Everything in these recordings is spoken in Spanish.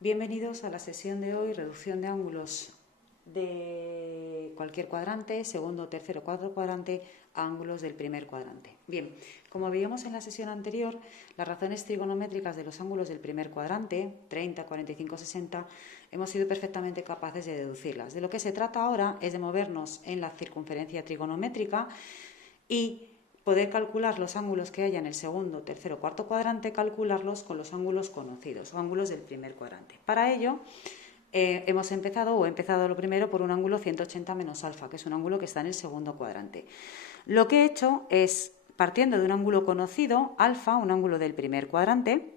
Bienvenidos a la sesión de hoy, reducción de ángulos de cualquier cuadrante, segundo, tercero, cuarto cuadrante, a ángulos del primer cuadrante. Bien, como veíamos en la sesión anterior, las razones trigonométricas de los ángulos del primer cuadrante, 30, 45, 60, hemos sido perfectamente capaces de deducirlas. De lo que se trata ahora es de movernos en la circunferencia trigonométrica y poder calcular los ángulos que haya en el segundo, tercero, cuarto cuadrante, calcularlos con los ángulos conocidos o ángulos del primer cuadrante. Para ello, he empezado lo primero por un ángulo 180 menos alfa, que es un ángulo que está en el segundo cuadrante. Lo que he hecho es, partiendo de un ángulo conocido, alfa, un ángulo del primer cuadrante,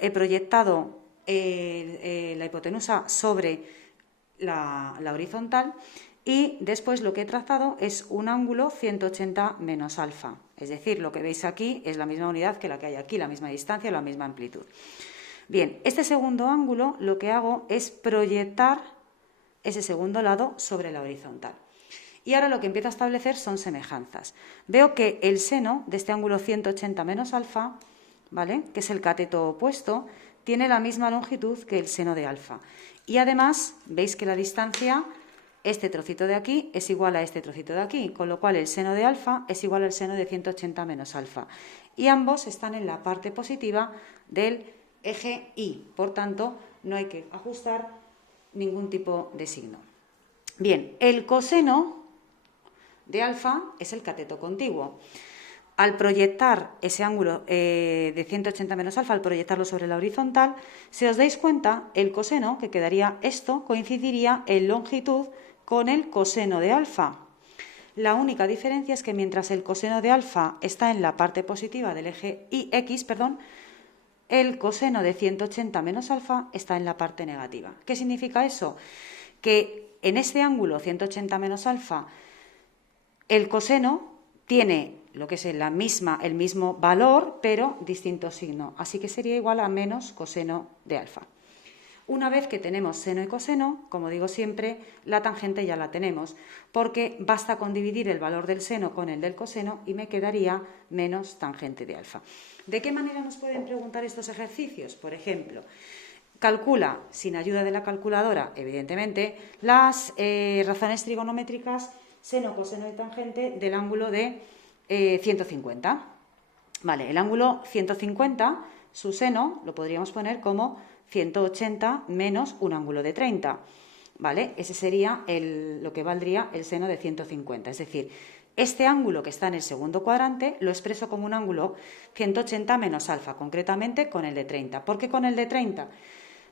he proyectado la hipotenusa sobre la horizontal y después lo que he trazado es un ángulo 180 menos alfa. Es decir, lo que veis aquí es la misma unidad que la que hay aquí, la misma distancia, la misma amplitud. Bien, este segundo ángulo lo que hago es proyectar ese segundo lado sobre la horizontal. Y ahora lo que empiezo a establecer son semejanzas. Veo que el seno de este ángulo 180 menos alfa, ¿vale?, que es el cateto opuesto, tiene la misma longitud que el seno de alfa. Y además, veis que la distancia, este trocito de aquí, es igual a este trocito de aquí, con lo cual el seno de alfa es igual al seno de 180 menos alfa. Y ambos están en la parte positiva del eje Y. Por tanto, no hay que ajustar ningún tipo de signo. Bien, el coseno de alfa es el cateto contiguo. Al proyectar ese ángulo de 180 menos alfa, al proyectarlo sobre la horizontal, si os dais cuenta, el coseno, que quedaría esto, coincidiría en longitud con el coseno de alfa. La única diferencia es que mientras el coseno de alfa está en la parte positiva del eje X, el coseno de 180 menos alfa está en la parte negativa. ¿Qué significa eso? Que en este ángulo 180 menos alfa, el coseno tiene lo que es el mismo valor, pero distinto signo. Así que sería igual a menos coseno de alfa. Una vez que tenemos seno y coseno, como digo siempre, la tangente ya la tenemos, porque basta con dividir el valor del seno con el del coseno y me quedaría menos tangente de alfa. ¿De qué manera nos pueden preguntar estos ejercicios? Por ejemplo, calcula, sin ayuda de la calculadora, evidentemente, las razones trigonométricas seno, coseno y tangente del ángulo de 150. Vale, el ángulo 150, su seno lo podríamos poner como 180 menos un ángulo de 30. ¿Vale? Ese sería lo que valdría el seno de 150. Es decir, este ángulo que está en el segundo cuadrante lo expreso como un ángulo 180 menos alfa, concretamente con el de 30. ¿Por qué con el de 30?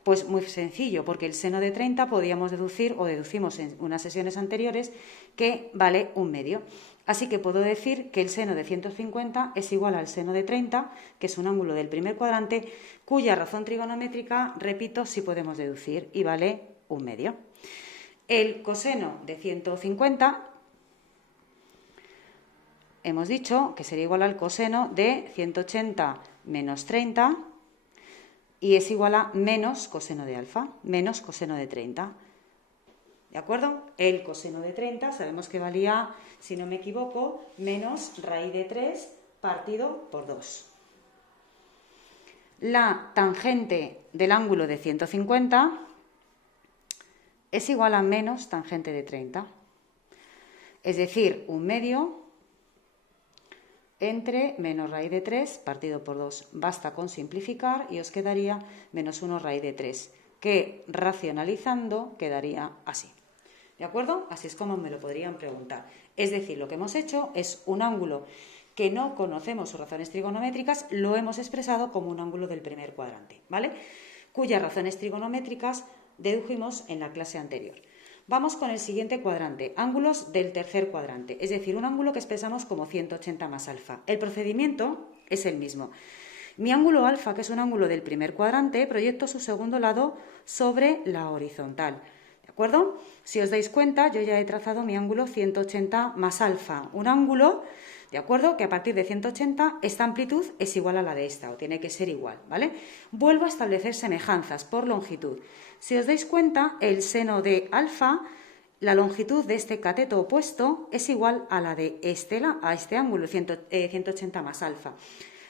Pues muy sencillo, porque el seno de 30 podíamos deducir, o deducimos en unas sesiones anteriores, que vale un medio. Así que puedo decir que el seno de 150 es igual al seno de 30, que es un ángulo del primer cuadrante, cuya razón trigonométrica, repito, sí podemos deducir, y vale un medio. El coseno de 150, hemos dicho que sería igual al coseno de 180 menos 30, y es igual a menos coseno de alfa, menos coseno de 30. ¿De acuerdo? El coseno de 30 sabemos que valía, si no me equivoco, menos raíz de 3 partido por 2. La tangente del ángulo de 150 es igual a menos tangente de 30. Es decir, un medio entre menos raíz de 3 partido por 2. Basta con simplificar y os quedaría menos 1 raíz de 3, que racionalizando quedaría así. ¿De acuerdo? Así es como me lo podrían preguntar. Es decir, lo que hemos hecho es un ángulo que no conocemos sus razones trigonométricas, lo hemos expresado como un ángulo del primer cuadrante, ¿vale? Cuyas razones trigonométricas dedujimos en la clase anterior. Vamos con el siguiente cuadrante, ángulos del tercer cuadrante, es decir, un ángulo que expresamos como 180 más alfa. El procedimiento es el mismo. Mi ángulo alfa, que es un ángulo del primer cuadrante, proyecto su segundo lado sobre la horizontal. ¿De acuerdo? Si os dais cuenta, yo ya he trazado mi ángulo 180 más alfa, un ángulo, ¿de acuerdo?, que a partir de 180 esta amplitud es igual a la de esta, o tiene que ser igual, ¿vale? Vuelvo a establecer semejanzas por longitud. Si os dais cuenta, el seno de alfa, la longitud de este cateto opuesto es igual a la de este ángulo, 180 más alfa.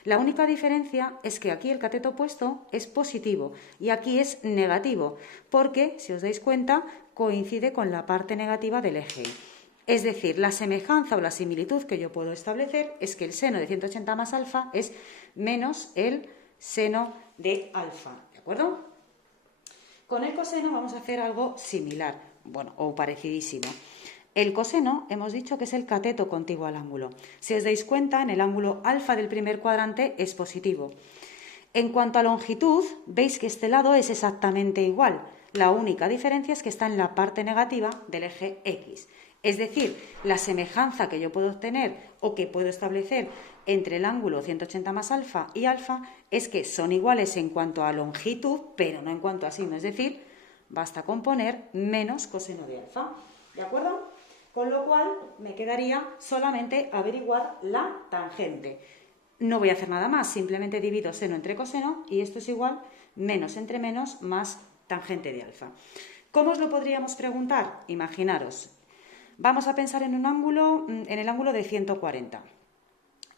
La única diferencia es que aquí el cateto opuesto es positivo y aquí es negativo, porque, si os dais cuenta, coincide con la parte negativa del eje. Es decir, la semejanza o la similitud que yo puedo establecer es que el seno de 180 más alfa es menos el seno de alfa, ¿de acuerdo? Con el coseno vamos a hacer algo similar, bueno, o parecidísimo. El coseno hemos dicho que es el cateto contiguo al ángulo. Si os dais cuenta, en el ángulo alfa del primer cuadrante es positivo. En cuanto a longitud, veis que este lado es exactamente igual. La única diferencia es que está en la parte negativa del eje X. Es decir, la semejanza que yo puedo obtener o que puedo establecer entre el ángulo 180 más alfa y alfa es que son iguales en cuanto a longitud, pero no en cuanto a signo. Es decir, basta con poner menos coseno de alfa. ¿De acuerdo? Con lo cual me quedaría solamente averiguar la tangente. No voy a hacer nada más, simplemente divido seno entre coseno y esto es igual menos entre menos más tangente de alfa. ¿Cómo os lo podríamos preguntar? Imaginaros, vamos a pensar en el ángulo de 140.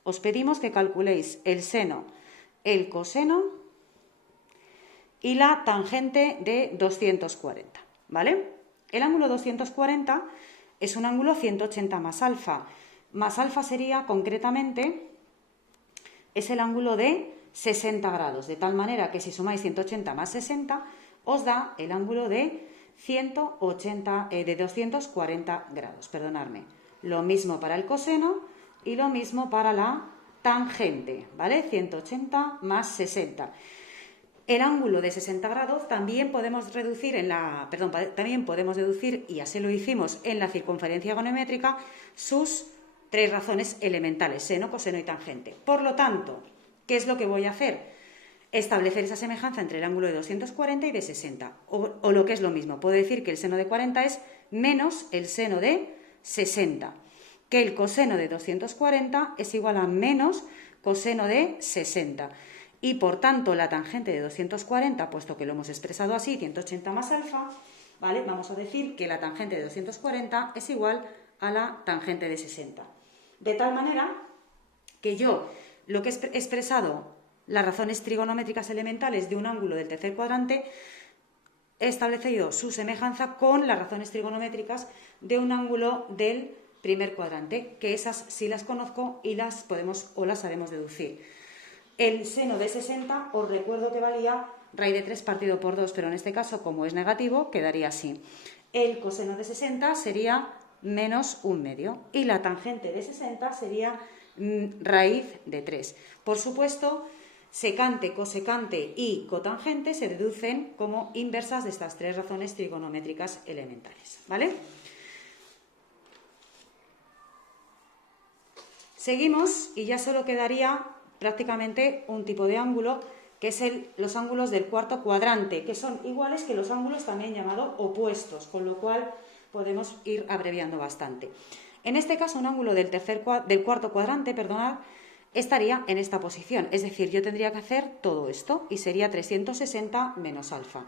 Os pedimos que calculéis el seno, el coseno y la tangente de 240, ¿vale? El ángulo 240 es un ángulo 180 más alfa. Más alfa sería, concretamente, es el ángulo de 60 grados, de tal manera que si sumáis 180 más 60, os da el ángulo de 240 grados, perdonadme. Lo mismo para el coseno y lo mismo para la tangente, ¿vale? 180 más 60. El ángulo de 60 grados también podemos también podemos deducir, y así lo hicimos en la circunferencia gonométrica, sus tres razones elementales, seno, coseno y tangente. Por lo tanto, ¿qué es lo que voy a hacer? Establecer esa semejanza entre el ángulo de 240 y de 60. O lo que es lo mismo, puedo decir que el seno de 40 es menos el seno de 60, que el coseno de 240 es igual a menos coseno de 60. Y por tanto la tangente de 240, puesto que lo hemos expresado así, 180 más alfa, ¿vale? Vamos a decir que la tangente de 240 es igual a la tangente de 60. De tal manera que yo lo que he expresado, las razones trigonométricas elementales de un ángulo del tercer cuadrante, he establecido su semejanza con las razones trigonométricas de un ángulo del primer cuadrante, que esas sí las conozco y las sabemos deducir. El seno de 60, os recuerdo que valía raíz de 3 partido por 2, pero en este caso, como es negativo, quedaría así. El coseno de 60 sería menos 1/2 y la tangente de 60 sería raíz de 3. Por supuesto, secante, cosecante y cotangente se deducen como inversas de estas tres razones trigonométricas elementales, ¿vale? Seguimos y ya solo quedaría prácticamente un tipo de ángulo, que es los ángulos del cuarto cuadrante, que son iguales que los ángulos también llamados opuestos, con lo cual podemos ir abreviando bastante. En este caso, un ángulo del cuarto cuadrante, estaría en esta posición, es decir, yo tendría que hacer todo esto y sería 360 menos alfa.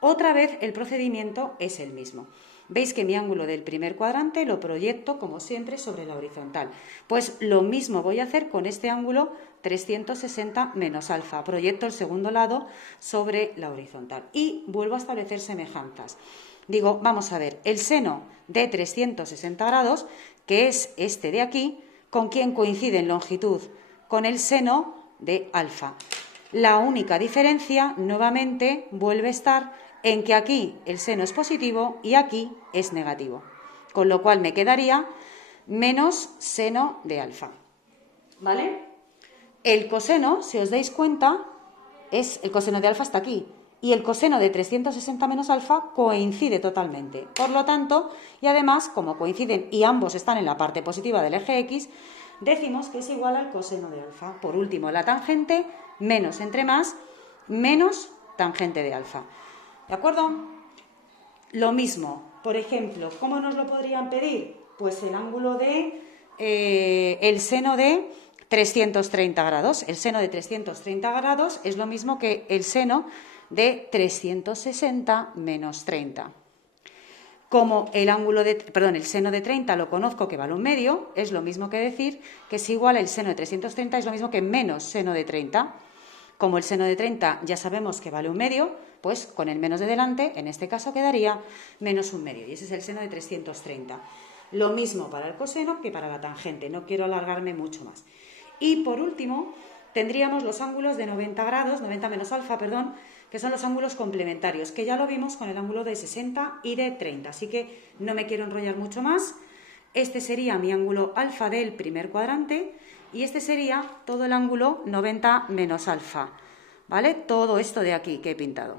Otra vez el procedimiento es el mismo. Veis que mi ángulo del primer cuadrante lo proyecto, como siempre, sobre la horizontal. Pues lo mismo voy a hacer con este ángulo 360 menos alfa. Proyecto el segundo lado sobre la horizontal y vuelvo a establecer semejanzas. Digo, vamos a ver, el seno de 360 grados, que es este de aquí, ¿con quién coincide en longitud? Con el seno de alfa. La única diferencia, nuevamente, vuelve a estar en que aquí el seno es positivo y aquí es negativo. Con lo cual me quedaría menos seno de alfa. ¿Vale? El coseno, si os dais cuenta, el coseno de alfa está aquí. Y el coseno de 360 menos alfa coincide totalmente. Por lo tanto, y además, como coinciden y ambos están en la parte positiva del eje X, decimos que es igual al coseno de alfa. Por último, la tangente, menos entre más, menos tangente de alfa. ¿De acuerdo? Lo mismo, por ejemplo, ¿cómo nos lo podrían pedir? Pues el ángulo el seno de 330 grados. El seno de 330 grados es lo mismo que el seno de 360 menos 30. Como el seno de 30 lo conozco que vale 1/2, es lo mismo que decir que es igual el seno de 330, es lo mismo que menos seno de 30. Como el seno de 30 ya sabemos que vale 1/2, pues con el menos de delante, en este caso quedaría menos 1/2, y ese es el seno de 330. Lo mismo para el coseno que para la tangente, no quiero alargarme mucho más. Y por último, tendríamos los ángulos de 90 grados, 90 menos alfa, perdón, que son los ángulos complementarios, que ya lo vimos con el ángulo de 60 y de 30, así que no me quiero enrollar mucho más. Este sería mi ángulo alfa del primer cuadrante y este sería todo el ángulo 90 menos alfa, ¿vale? Todo esto de aquí que he pintado,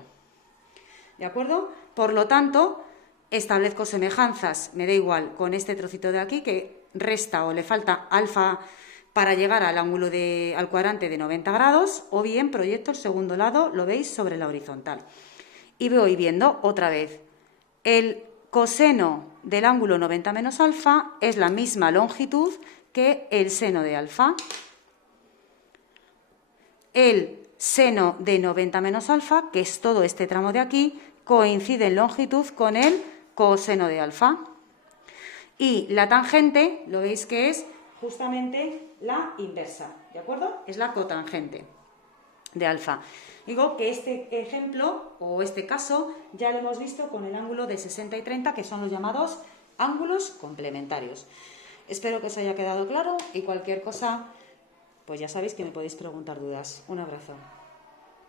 ¿de acuerdo? Por lo tanto, establezco semejanzas, me da igual, con este trocito de aquí que resta o le falta alfa para llegar al cuadrante de 90 grados, o bien proyecto el segundo lado, lo veis, sobre la horizontal. Y voy viendo otra vez, el coseno del ángulo 90 menos alfa es la misma longitud que el seno de alfa. El seno de 90 menos alfa, que es todo este tramo de aquí, coincide en longitud con el coseno de alfa. Y la tangente, lo veis que es justamente la inversa, ¿de acuerdo? Es la cotangente de alfa. Digo que este ejemplo o este caso ya lo hemos visto con el ángulo de 60 y 30, que son los llamados ángulos complementarios. Espero que os haya quedado claro y cualquier cosa, pues ya sabéis que me podéis preguntar dudas. Un abrazo.